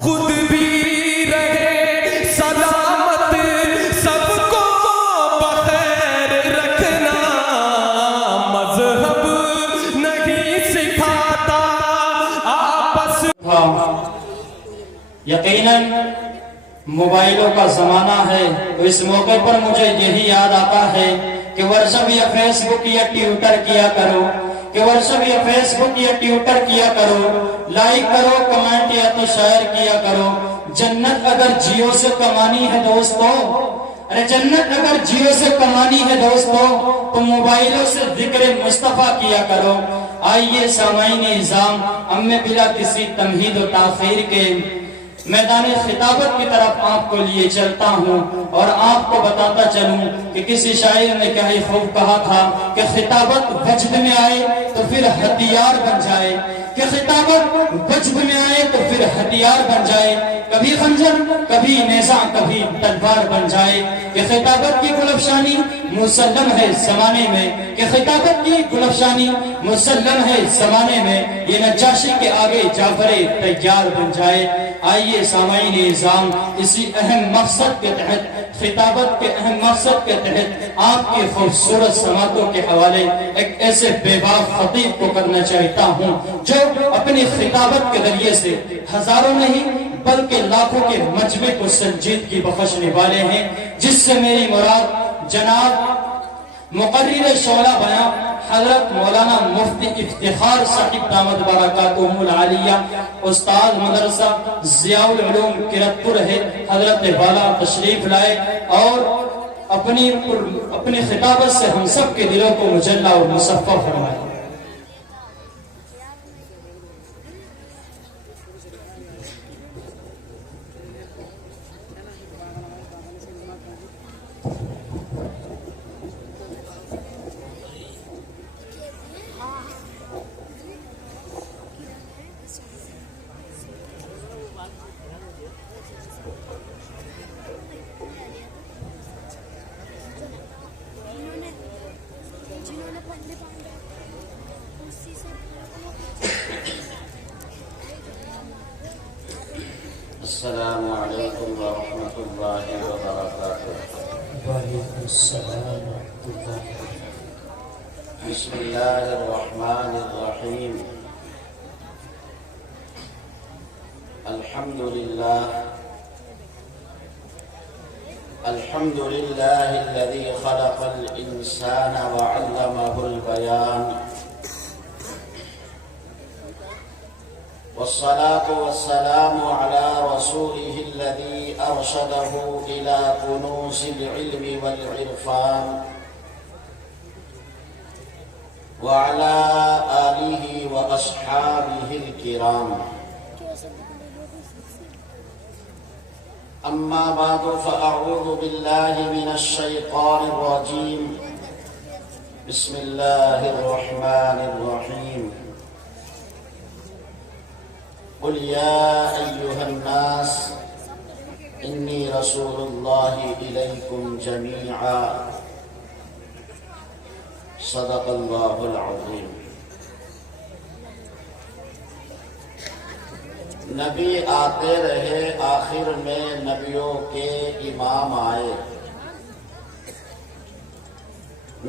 خود بھی رہے سلامت، سب کو بخیر رکھنا، مذہب نہیں سکھاتا آپس۔ یقیناً موبائلوں کا زمانہ ہے، تو اس موقع پر مجھے یہی یاد آتا ہے کہ ورزب یا فیس بک یا ٹویٹر کیا کرو، کہ ورزب یا فیس بک یا ٹویٹر کیا کرو، لائک کرو، کمنٹ یا تو شیئر کیا کرو۔ جنت اگر جیو سے کمانی ہے دوستو، جنت اگر جیو سے کمانی ہے دوستو، تو موبائلوں سے ذکر مصطفیٰ کیا کرو۔ آئیے سامعین نظام، اب میں بلا کسی تمہید و تاخیر کے میدان خطابت کی طرف آپ کو لیے چلتا ہوں، اور آپ کو بتاتا چلوں کہ کسی شاعر نے کیا ہی خوب کہا تھا کہ خطابت وجد میں آئے تو پھر ہتھیار بن جائے، کہ خطابت وجد میں آئے تو پھر ہتھیار بن جائے، کبھی خنجر کبھی نیزہ کبھی تلوار بن جائے، کہ خطابت کی گلفشانی مسلم ہے زمانے میں، کہ خطابت کی گلفشانی مسلم ہے زمانے میں، یہ نجاشی کے آگے جعفر تیار بن جائے۔ آئیے سامعین نظام، اسی اہم مقصد کے تحت، خطابت کے اہم مقصد کے تحت آپ کی خوبصورت سماعتوں کے حوالے ایک ایسے بے باک خطیب کو کرنا چاہتا ہوں جو اپنی خطابت کے ذریعے سے ہزاروں نہیں بلکہ لاکھوں کے مجمع کو سنجیدگی بخشنے والے ہیں، جس سے میری مراد جناب مقرر شعلہ بیان حضرت مولانا مفتی افتخار صاحب دامت برکاتہم العالیہ، استاد مدرسہ ضیاء العلوم کرتپور ہے، حضرت والا تشریف لائے اور اپنی خطابت سے ہم سب کے دلوں کو مجلہ اور مصفح فرمائے۔ السلام علیکم ورحمۃ اللہ وبرکاتہ۔ وعلیکم السلام ورحمۃ اللہ۔ بسم اللہ الرحمن الرحیم۔ الحمد للہ الذي خلق الإنسان وعلمه البيان، والصلاة والسلام على رسوله الذي أرشده إلى كنوز العلم والعرفان، وعلى آله وأصحابه الكرام، أما بعد فأعوذ بالله من الشيطان الرجيم، بسم الله الرحمن الرحيم، قل يا أيها الناس إني رسول الله إليكم جميعا، صدق الله العظيم۔ نبی آتے رہے آخر میں نبیوں کے امام آئے،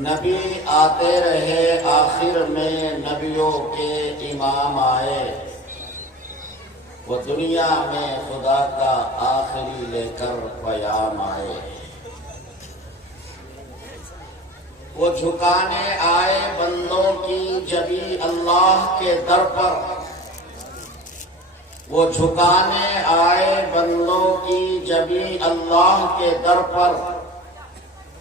نبی آتے رہے آخر میں نبیوں کے امام آئے، وہ دنیا میں خدا کا آخری لے کر پیام آئے، وہ جھکانے آئے بندوں کی جبی اللہ کے در پر، وہ جھکانے آئے بندوں کی جبی اللہ کے در پر،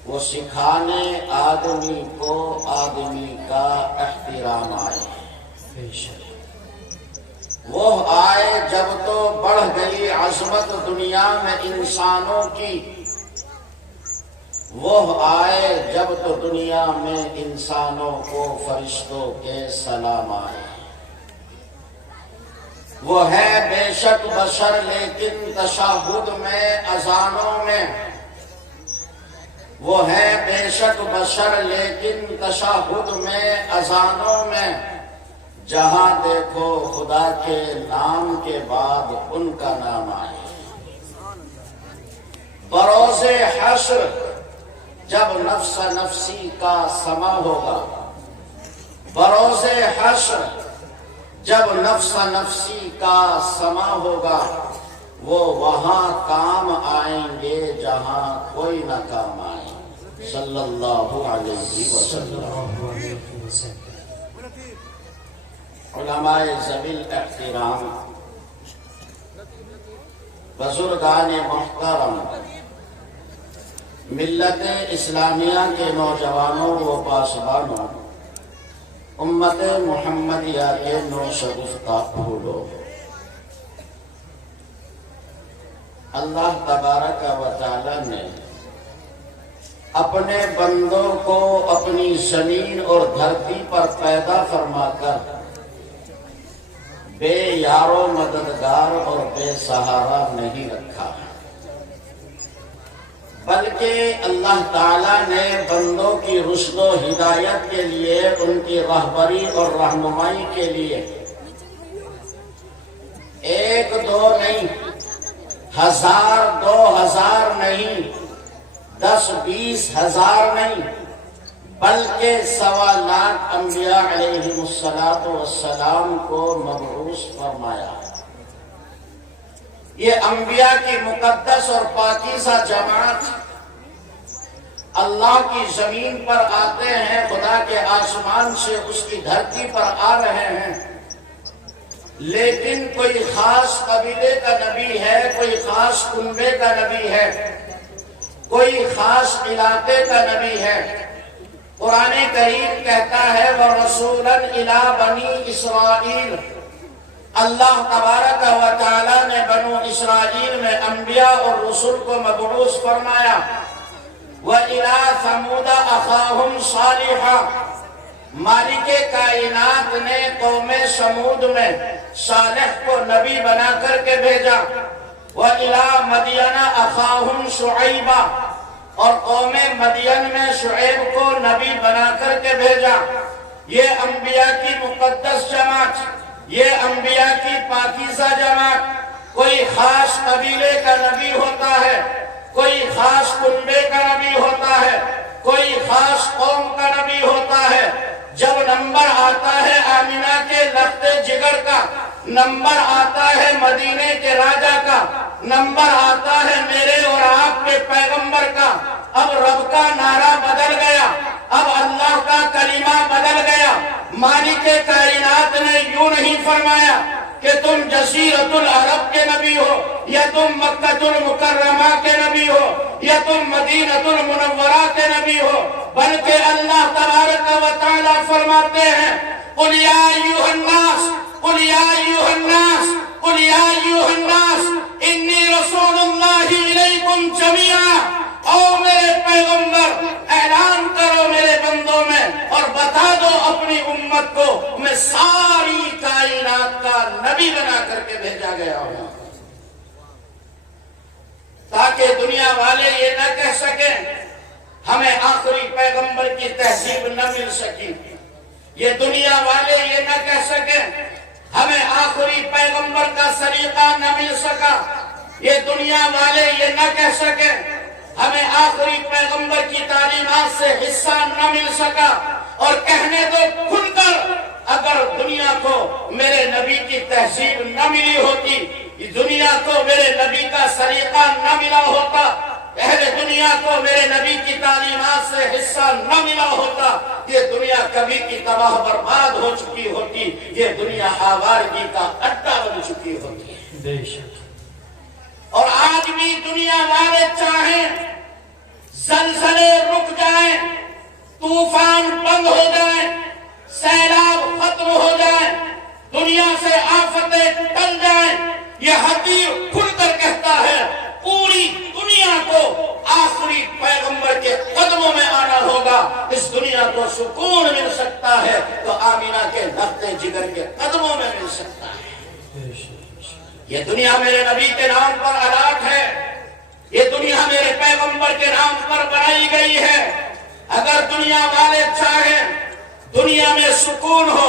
وہ سکھانے آدمی کو آدمی کا احترام آئے۔ وہ آئے جب تو بڑھ گئی عظمت دنیا میں انسانوں کی، وہ آئے جب تو دنیا میں انسانوں کو فرشتوں کے سلام آئے۔ وہ ہے بے شک بشر لیکن تشہد میں اذانوں میں، وہ ہے بے شک بشر لیکن تشہد میں اذانوں میں، جہاں دیکھو خدا کے نام کے بعد ان کا نام آئے۔ بروز حشر جب نفس نفسی کا سما ہوگا، بروز حشر جب نفس نفسی کا سما ہوگا، وہ وہاں کام آئیں گے جہاں کوئی نہ کام آئے۔ صلی اللہ علیہ وسلم۔ علماء ذوی الاحترام، بزرگان محترم، ملت اسلامیہ کے نوجوانوں و پاسبانوں، امت محمدیہ کے نوشگفتہ پھولوں، اللہ تبارک و تعالی نے اپنے بندوں کو اپنی زمین اور دھرتی پر پیدا فرما کر بے یار و مددگار اور بے سہارا نہیں رکھا، بلکہ اللہ تعالیٰ نے بندوں کی رشد و ہدایت کے لیے، ان کی رہبری اور رہنمائی کے لیے ایک دو نہیں، ہزار دو ہزار نہیں، 10-20 ہزار نہیں، بلکہ 1.25 لاکھ انبیاء علیہم السلام کو مبعوث فرمایا۔ یہ انبیاء کی مقدس اور پاکیزہ جماعت اللہ کی زمین پر آتے ہیں، خدا کے آسمان سے اس کی دھرتی پر آ رہے ہیں، لیکن کوئی خاص قبیلے کا نبی ہے، کوئی خاص کنبے کا نبی ہے، کوئی خاص علاقے کا نبی ہے۔ قرآن کریم کہتا ہے وَرَسُولًا إِلَىٰ بَنِي إِسْرَائِيلَ، اللہ تبارک و تعالی نے بنو اسرائیل میں انبیاء اور رسول کو مبعوث فرمایا۔ وَإِلَىٰ ثَمُودَ أَخَاهُمْ صَالِحًا، مالک کائنات نے قوم سمود میں صالح کو نبی بنا کر کے بھیجا۔ وَإِلَىٰ مَدْيَنَ أَخَاهُمْ شُعَيْبًا، اور قوم مدین میں شعیب کو نبی بنا کر کے بھیجا۔ یہ انبیاء کی مقدس جماعت، یہ انبیاء کی پاکیزہ جماعت، کوئی خاص قبیلے کا نبی ہوتا ہے، کوئی خاص کنبے کا نبی ہوتا ہے، کوئی خاص قوم کا نبی ہوتا ہے۔ جب نمبر آتا ہے آمینہ کے لخت جگر کا، نمبر آتا ہے مدینے کے راجہ کا، نمبر آتا ہے میرے اور آپ کے پیغمبر کا، اب رب کا نعرہ بدل گیا، اب اللہ کا کلمہ بدل گیا۔ مالک کائنات نے یوں نہیں فرمایا کہ تم جزیرۃ العرب کے نبی ہو، یا تم مکہ المکرمہ کے نبی ہو، یا تم مدینہ المنورہ کے نبی ہو، بلکہ اللہ تبارک و تعالی فرماتے ہیں قُلْ يَا أَيُّهَا النَّاسُ قُلْ يَا أَيُّهَا النَّاسُ قُلْ يَا أَيُّهَا النَّاسُ إِنِّي رَسُولُ اللَّهِ إِلَيْكُمْ جَمِيعًا، او میرے پیغمبر اعلان کرو میرے بندوں میں اور بتا دو اپنی امت کو میں ساری کائنات کا نبی بنا کر کے بھیجا گیا ہوں، تاکہ دنیا والے یہ نہ کہہ سکیں ہمیں آخری پیغمبر کی تہذیب نہ مل سکی، یہ دنیا والے یہ نہ کہہ سکیں ہمیں آخری پیغمبر کا سلیقہ نہ مل سکا، یہ دنیا والے یہ نہ کہہ سکیں ہمیں آخری پیغمبر کی تعلیمات سے حصہ نہ مل سکا۔ اور کہنے دو کھل کر، اگر دنیا کو میرے نبی کی تہذیب نہ ملی ہوتی، دنیا کو میرے نبی کا سلیقہ نہ ملا ہوتا، اہل دنیا کو میرے نبی کی تعلیمات سے حصہ نہ ملا ہوتا، یہ دنیا کبھی کی تباہ برباد ہو چکی ہوتی، یہ دنیا آوارگی کا اڈا بن چکی ہوتی۔ اور آج بھی دنیا والے چاہیں زلزلے رک جائیں، طوفان بند ہو جائیں، سیلاب ختم ہو جائیں، دنیا سے آفتیں ٹل جائیں، یہ حدیث کھل کر کہتا ہے پوری دنیا کو آخری پیغمبر کے قدموں میں آنا ہوگا۔ اس دنیا کو سکون مل سکتا ہے تو آمینہ کے لخت جگر کے قدموں میں مل سکتا ہے۔ یہ دنیا میرے نبی کے نام پر الاٹ ہے، یہ دنیا میرے پیغمبر کے نام پر بنائی گئی ہے۔ اگر دنیا والے چاہیں دنیا میں سکون ہو،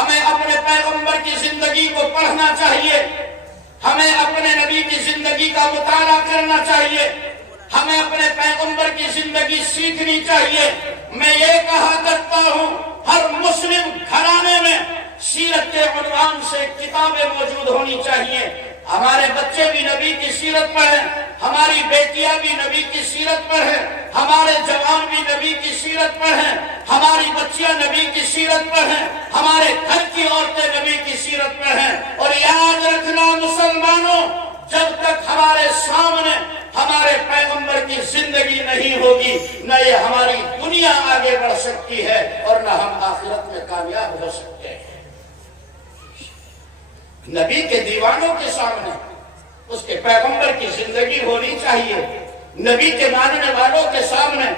ہمیں اپنے پیغمبر کی زندگی کو پڑھنا چاہیے، ہمیں اپنے نبی کی زندگی کا مطالعہ کرنا چاہیے، ہمیں اپنے پیغمبر کی زندگی سیکھنی چاہیے۔ میں یہ کہا کرتا ہوں ہر مسلم گھرانے میں سیرت کے عنوان سے کتابیں موجود ہونی چاہیے۔ ہمارے بچے بھی نبی کی سیرت پڑھیں، ہماری بیٹیاں بھی نبی کی سیرت پڑھیں، ہمارے جوان بھی نبی کی سیرت پڑھیں، ہماری بچیاں نبی کی سیرت پڑھیں، ہمارے گھر کی عورتیں نبی کی سیرت پڑھیں۔ اور یاد رکھنا مسلمانوں، جب تک ہمارے سامنے ہمارے پیغمبر کی زندگی نہیں ہوگی، نہ یہ ہماری دنیا آگے بڑھ سکتی ہے اور نہ ہم آخرت میں کامیاب ہو سکتے ہیں۔ نبی کے دیوانوں کے سامنے اس کے پیغمبر کی زندگی ہونی چاہیے، نبی کے ماننے والوں کے سامنے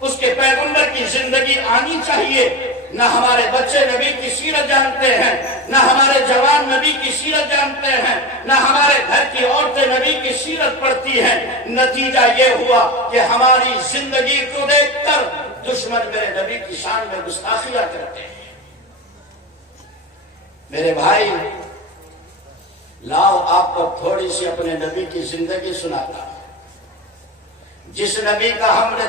اس کے پیغمبر کی زندگی آنی چاہیے۔ نہ ہمارے بچے نبی کی سیرت جانتے ہیں، نہ ہمارے جوان نبی کی سیرت جانتے ہیں، نہ ہمارے گھر کی عورتیں نبی کی سیرت پڑھتی ہیں۔ نتیجہ یہ ہوا کہ ہماری زندگی کو دیکھ کر دشمن میرے نبی کی شان میں گستاخیاں کرتے ہیں۔ میرے بھائی، لاؤ آپ کو تھوڑی سی اپنے نبی کی زندگی سناتا ہوں، جس نبی کا ہم نے